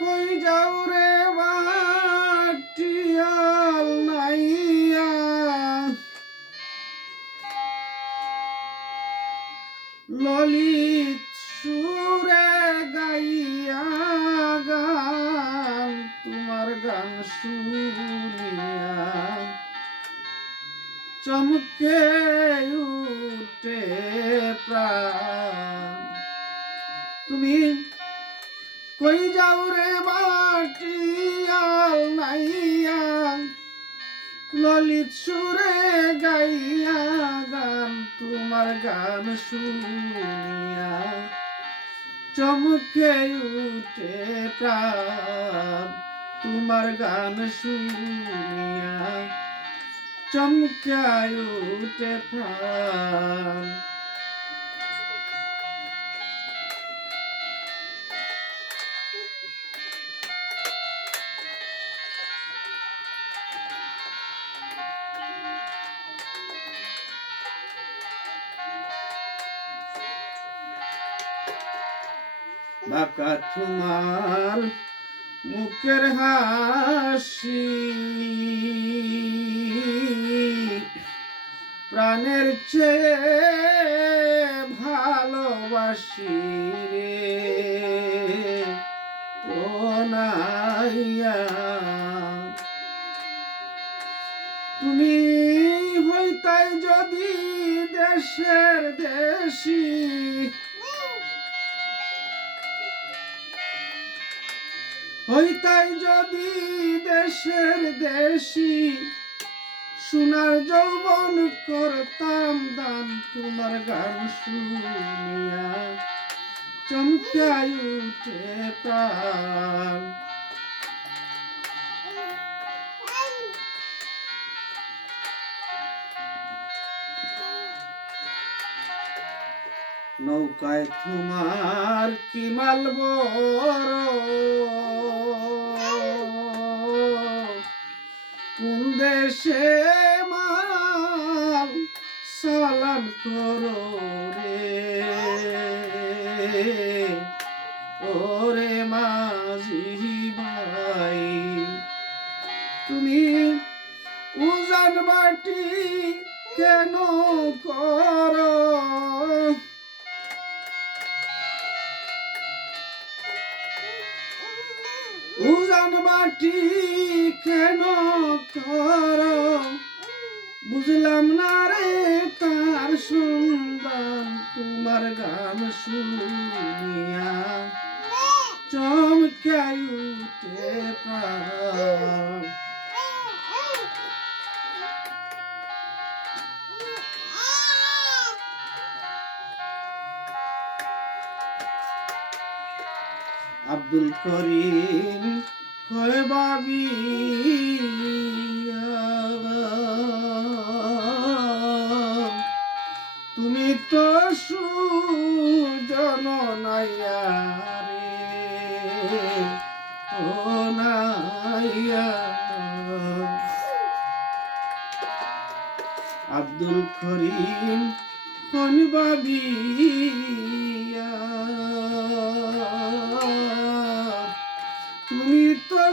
কই যাও রে বাটিয়াল নাইয়া। গাইয়া গান তোমার শুনিয়া। চমকে উঠে প্রাণ তুমি কই যাও রে বাটিয়াল নাইয়া। ললিত সুরে গাইয়া গান, তোমার গান শুনিয়া। চমকে উঠে প্রাণ, তোমার গান শুনিয়া। চমকায় উঠে প্রাণ বাঁকা তোমার মুখের হাসি। প্রাণের চেয়ে ভালোবাসি রে। নাইয়া তুমি হইতাই যদি দেশের দেশি হইতাই যদি দেশের দেশি সোনার যৌবন করতাম দাম তোমার গান শুনিয়া চমকাই উঠে প্রাণ। নৌকায় তোমার কি মালব কোন দেশে মাল সালান করো রে? ওরে মাঝি ভাই, তুমি উজান বাটি কেন করো? মাটি কেন কর বুঝলাম না রে তার সুন্দর তোমার গান শুনিয়া চমকাই উঠে প্রাণ আব্দুল করিম কয় বাবি তুমি তো সুজন নাইয়া আব্দুল করিম কোন বাবিয়া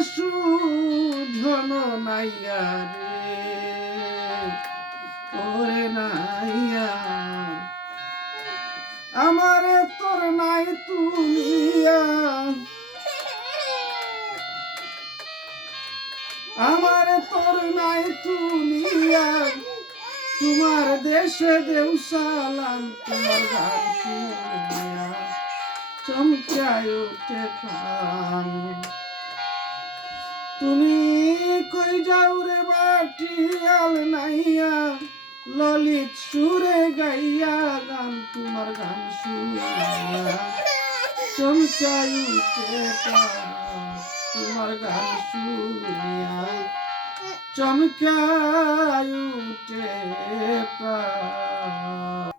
তো নাইয়া রে। ওরে নাইয়া, আমারে তোর নাই তুমিয়া আমারে তোর নাই তুমিয়া তোমার দেশে দেউ সালাম, তোমার গান শুনিয়া চমকায় উঠে প্রাণ। কই যাও রে বাটিয়াল নাইয়া, ললিত সুরে গাইয়া গান তোমার গান শুনিয়া। প্রাণ তোমার গান শুনিয়া। চমকায় উঠে প্রাণ